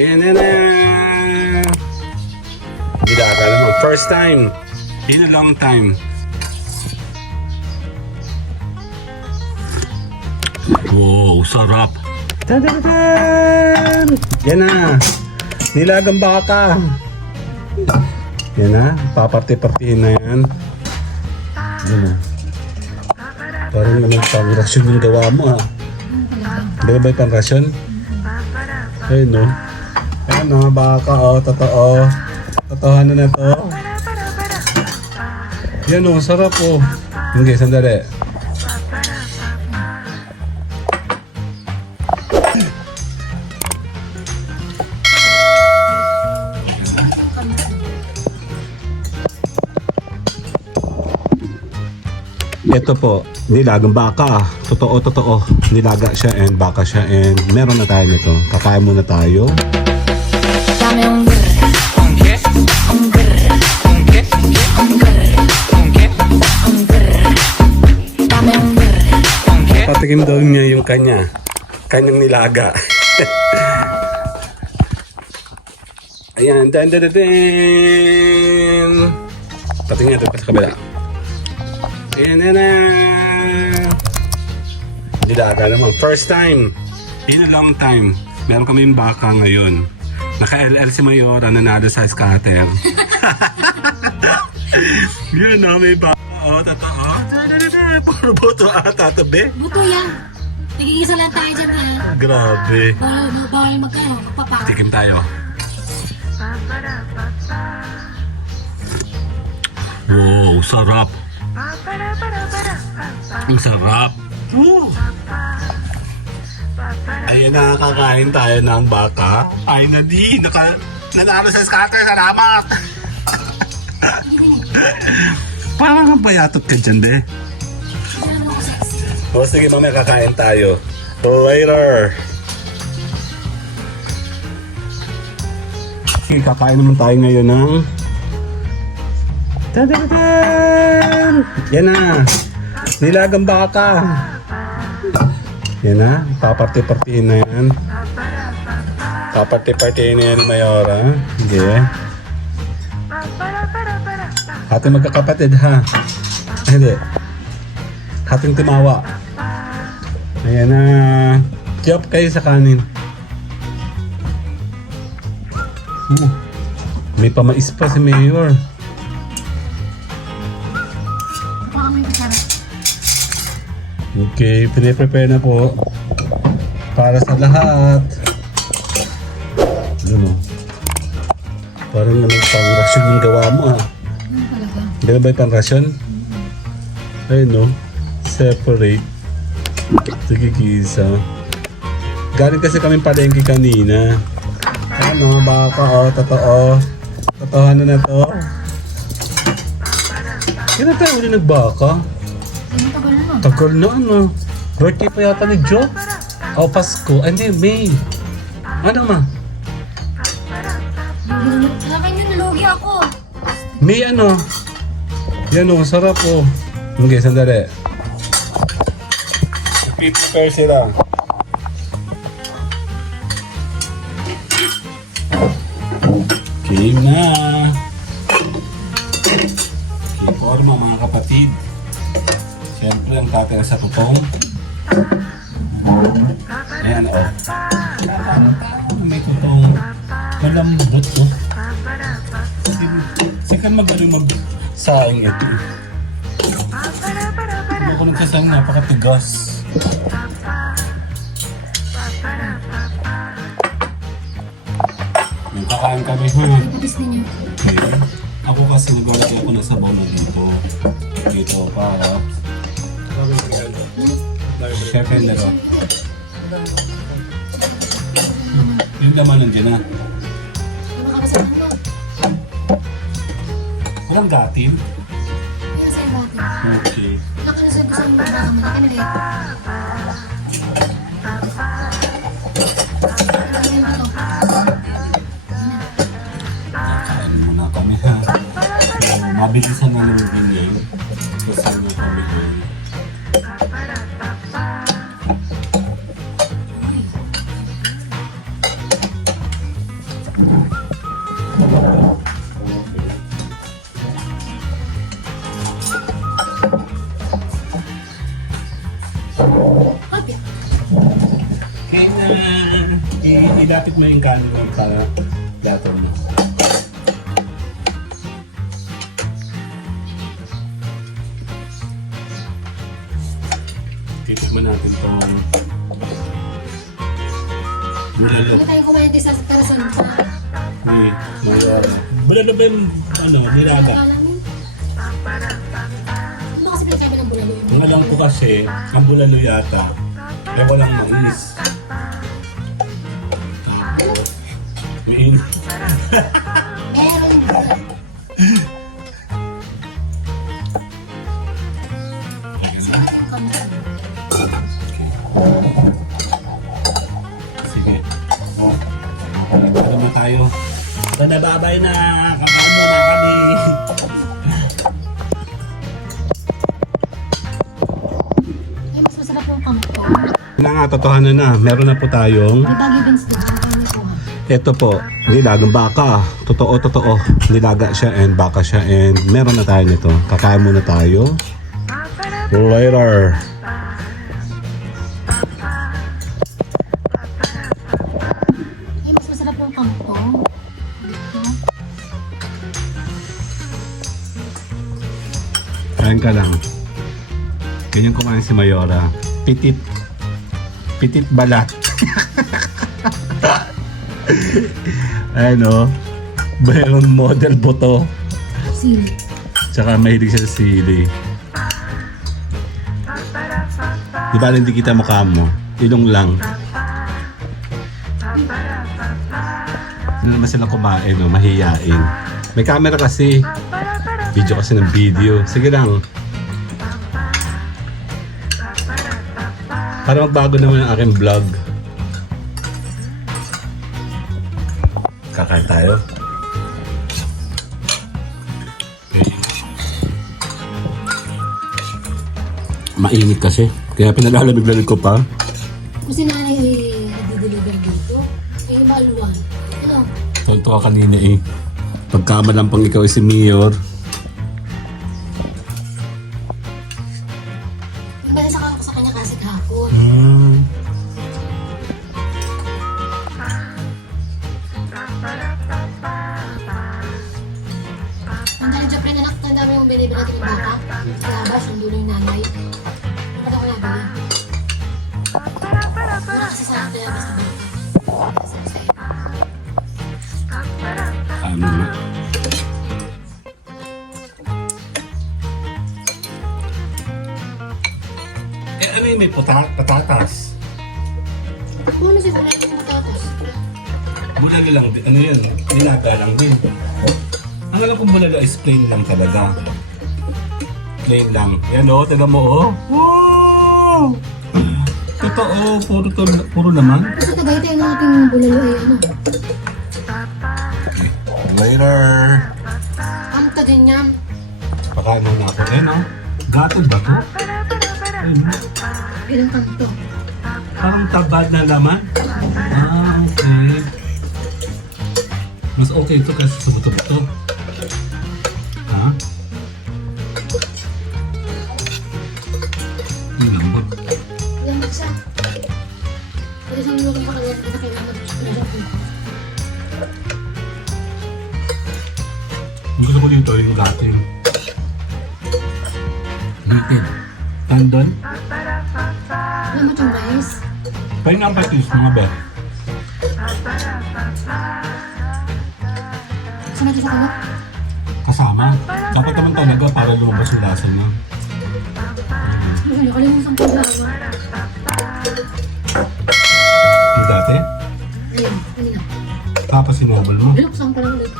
Ayan na na. Nilaga naman. First time. In a long time. Wow, sarap. Tadadadam! Yan na. Nilagang baka. Yan na. Paparte-partihin na yan. Yan na. Parang naman pang rasyon yung gawa mo ah. Di ba ba pang rasyon? Ayun no. Ayun no, baka oh, totoo. Totohanan na to. Yan oh, sarap oh. Hindi, sandali. Ito po, nilagang baka. Totoo, totoo. Nilaga siya and baka siya and meron na tayo nito. Kakain muna tayo. Patikim daw niya yung kanya. Kanyang nilaga. Ayan, dan dan dan dan. Patingin natin sa kabila. Ayan na na. Nilaga naman. First time. In a long time. Meron kami yung baka ngayon. Naka-LL si Mayora nanalo sa scatter. Yun na, may baka. Da-da-da-da. Puro boto ata tabi. Buto yan. Nagigisa lang tayo dyan ha. Grabe. Bawal, bawal magkano, magpapaka. Tikim tayo. Wow, sarap. Ang sarap. Woo! Ayan na, kakain tayo ng baka. Ay na di, naka, nanalo sa scatter, salamat! Parang kang payatot ka dyan, be. O sige, mamaya kakain tayo. Later! Okay, kakain naman tayo ngayon ng... Tadadadam! Yan na! Nilagang baka! Yan na, paparte-partihin na yan. Paparte-partihin na yan ni Mayora. Hindi. Ating magkakapatid ha. Hindi. Hating tumawa. Ayan na. Tiyop kayo sa kanin. Uh, may pamais pa si Mayor. Okay, piniprepare na po. Para sa lahat. Ano? Parang naman pang rasyon yung gawa mo ha. Ano talaga? Di ba ba pang rasyon? Ayun no. Separate. Sige, kisa. Galing kasi kami palengke kanina. Ano, baka, oh, totoo. Totohanan na to. Kailan tayo uli nagbaka? Tagal na ano. Birthday pa yata ni Joe. O, Pasko. Ah, Hindi, May. Ano ma? Sa akin yun, lugi ako. May ano? Yan o, sarap o. Hindi, sandali. Prepare sila. Game na. Game forma mga kapatid. Siyempre ang tatira sa tutong. Ayan o. Ano? May tutong. Malambot o. Sikan magaling mag saing ito. Hindi ako nagsasaing napakatigas. Yung kakain kami ha. Patis ninyo. Ako kasi naglalagay ako ng sabaw na dito. Dito para. Chef Hendero. Yung laman nandiyan na. Walang datin. Kaya sa'yo bakit? Okay. Nakalusog sa mga baka mo. Ano mabilisan na lang din yun. Kasi Titikman natin itong bulalo Hindi tayo kumain din sa para sa pa. ni Mayora. Bulalo ba yung ano? Namin. Ano kasi pinakain ng bulalo yun? Ang alam ko kasi, ang bulalo yata, ay walang mais. May init. Meron. So, nababay na. Kakain muna kami. Ay, mas masarap yung kampo. Na nga, totohanan na. Meron na po tayong May bagay din ko. Ito po, nilagang baka. Totoo, totoo. Nilaga siya and baka siya and meron na tayo nito. Kakain muna tayo. Later. Kain ka lang. Ganyan kumain si Mayora. Pitit. Pitit balat. ano? Mayroon model boto. Sili. Tsaka mahilig siya sa sili. Di ba hindi kita mukha mo? Ilong lang. Ano naman sila kumain, no? mahiyain. May camera kasi. Video kasi ng video. Sige lang. Para magbago naman ang aking vlog. Kakain tayo. Okay. Mainit kasi. Kaya pinalalamig-lamig ko pa. Kung si nanay ay nagdi-deliver dito, ay maluwan. Ano? Tolto ka kanina eh. Pagkamalampang ikaw ay si Mayor. Ang dami Jeffrey na nakita, dami yung binibili natin ng baka. Sa labas, ang dulo yung nanay. Ba't ako nabili? Wala kasi sa akin labas. Sabi sa'yo. Ano na? Eh ano yung may puta- patatas? Ano si Kulay yung matatas? Bulalo lang din. Ano yun? Nilaga lang din. Ang alam kong bulalo is plain lang talaga. Plain lang. Yan o, taga mo o. Wow! Totoo, puro, to, puro naman. Kasi tagaytay ng ating bulalo ay ano. Later. Amta din yan. Pakain muna ako. Eh no? Gatod ba to? Ayun. Ilang kanto. Parang tabad na naman. Ah, okay. Mas okay ito kasi sa buto-buto. Yung gating. Native. Tandon. Alam mo itong rice? Ang patis, mga bet. Sama sa kanap? Kasama. Dapat naman talaga para lumabas yung lasa niya. Ano, nakalimutan ko lang. Yung dati, Ayun, kanina. tapos sinubol mo. Binuksan ko lang ulit.